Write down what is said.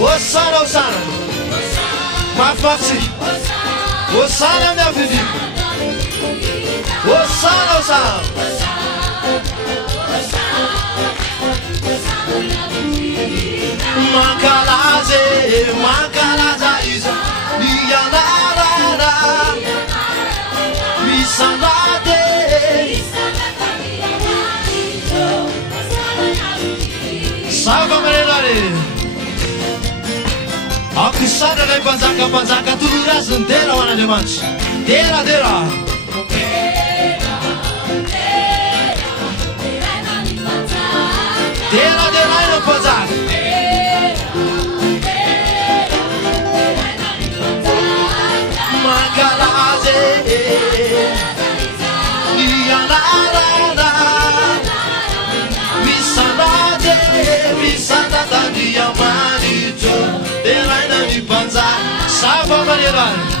Osana, Osana, Mafafsi, Osana minha vida, Osana, Osana, Makalaze, Makalaza Isa, Niyanara, Misanade, Salva Menare. Akusada dai panzaka tudo rasantera wana demais. Dera. Dera no panzaka. Makalaze. Niyanara. Misada da diamante. Dera na mi panzaka. Salva Maria.